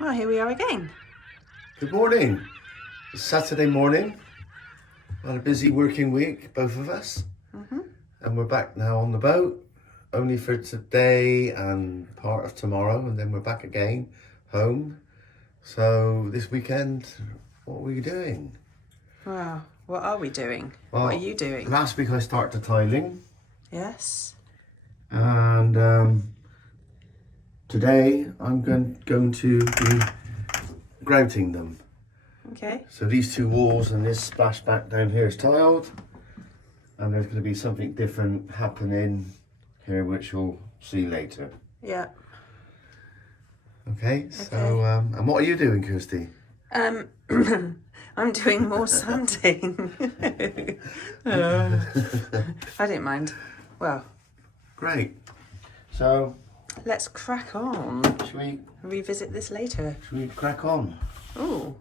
Well, here we are again. Good morning. It's Saturday morning. Had a busy working week, both of us. And we're back now on the boat, only for today and part of tomorrow, and then we're back again, home. So this weekend, what are we doing? Well, what are we doing? Well, what are you doing? Last week I started the tiling. Yes. And today I'm going to be grouting them. Okay. So these two walls and this splashback down here is tiled, and there's going to be something different happening here which you'll see later. Yeah. Okay, so and what are you doing, Kirsty? I'm doing more sanding. I didn't mind. Well, Great. So let's crack on. should we Revisit this later. crack on? Oh,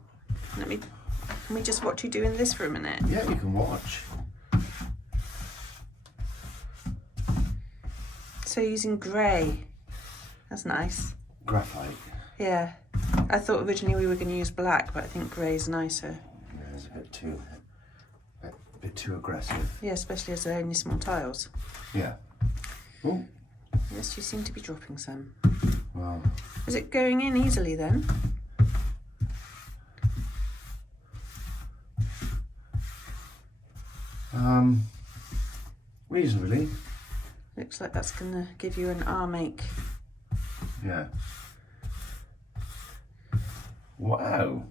can we just watch you doing this for a minute? Yeah, you can watch. So using grey. That's nice. Graphite. Yeah. I thought originally we were going to use black, but I think grey's nicer. Yeah, it's a bit too aggressive. Yeah, especially as they're only small tiles. Yeah. Oh. Yes, you seem to be dropping some. Well. Is it going in easily then? Reasonably. Looks like that's going to give you an arm ache. Yeah. Wow.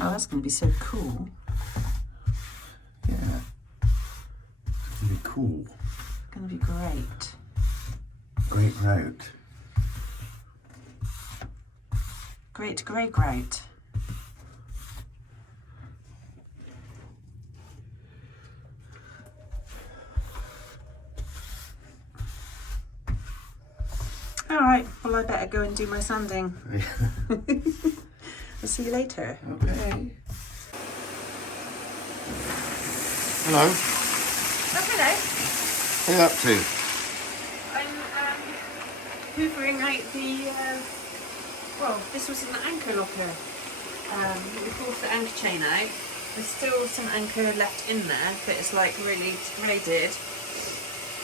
Oh, that's going to be so cool. Yeah. It's going to be cool. It's going to be great. Great route. Great grey grout. All right, well, I better go and do my sanding. I'll see you later. Okay. Hello. Oh, hello. What are you up to? I'm hoovering out the, well, this was an anchor locker. We pulled the anchor chain out. There's still some anchor left in there, but it's like really degraded,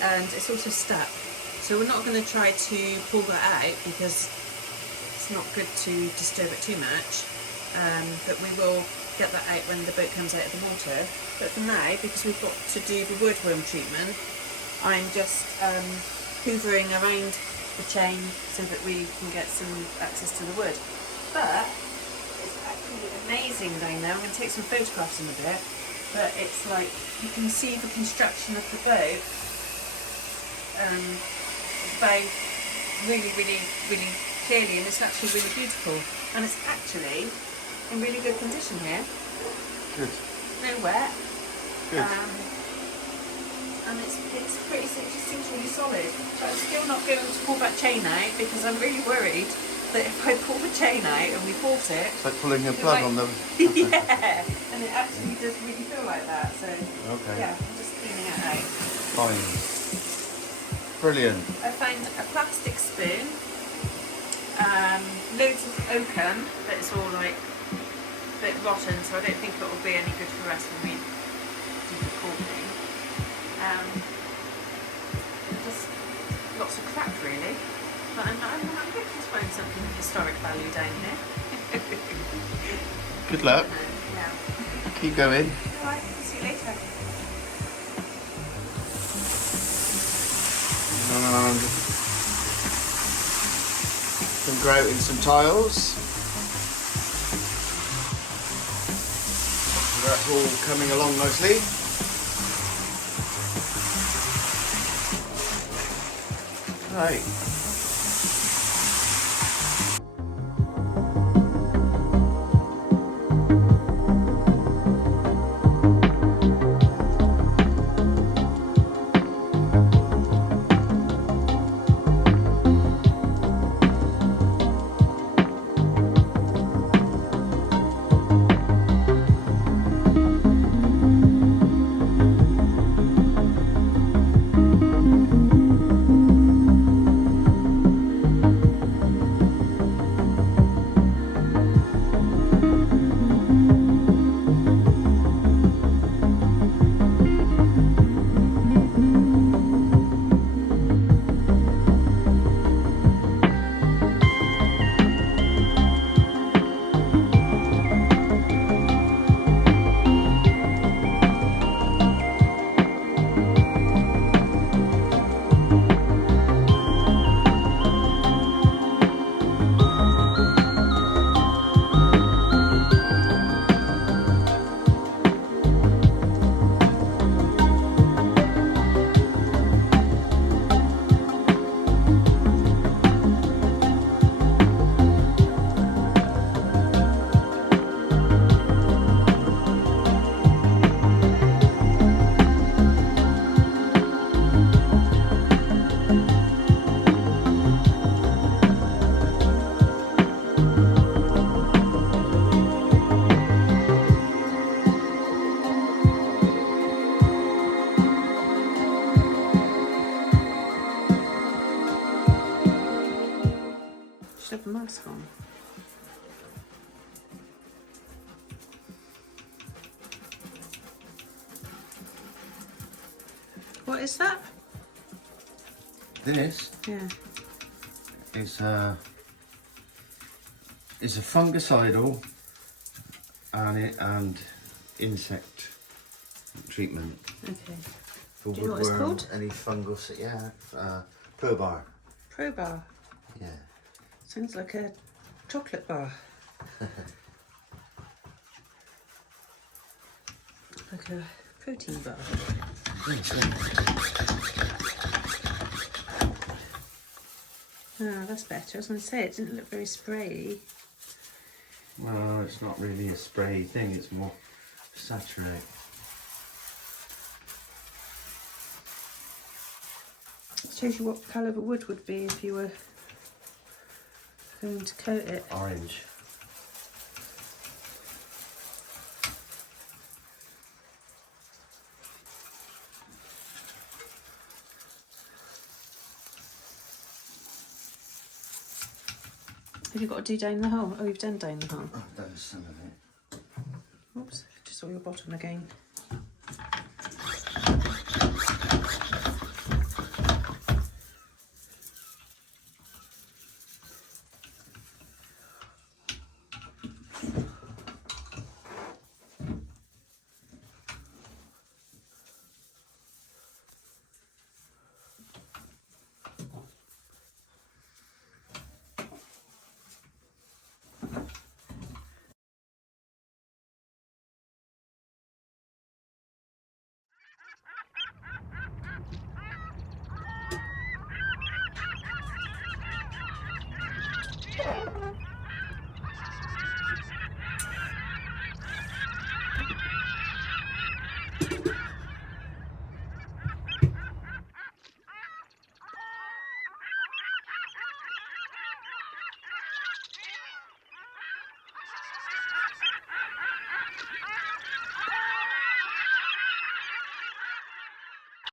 and it's also stuck. So we're not going to try to pull that out because it's not good to disturb it too much, but we will get that out when the boat comes out of the water. But for now, because we've got to do the woodworm treatment, I'm just hoovering around the chain so that we can get some access to the wood. But it's actually amazing down there. I'm going to take some photographs in a bit, but it's like you can see the construction of the boat. Both really clearly, and it's actually really beautiful, and it's actually in really good condition here. Good. No wet. Good. And it's pretty, it just seems really solid. But I'm still not going to pull that chain out because I'm really worried that if I pull the chain out and we force it, It's like pulling a plug on them. yeah, and it actually does really feel like that. So Okay. yeah, I'm just cleaning it out. Fine. Brilliant. I found a plastic spoon, loads of oakum, but it's all like a bit rotten, so I don't think it will be any good for us when we do the corking. Just lots of crap really, but I'm hoping to find something of historic value down here. Good luck. Yeah. Keep going. Alright, see you later. And some grout in some tiles. So that's all coming along nicely. Right. Should have a mask on. What is that? This Yeah. is a fungicidal and insect treatment Okay. for Do you know what it's woodworm, called? any fungus. Yeah, Pro Bar. Pro Bar. Yeah. Sounds like a chocolate bar. Like a protein bar. Ah, that's better. I was going to say, it didn't look very sprayy. Well, it's not really a spray thing, it's more saturate. It shows you what colour the wood would be if you were going to coat it. Orange. Have you got to do down the hole? Oh, you've done down the hole. I've done some of it. Oops, just saw your bottom again.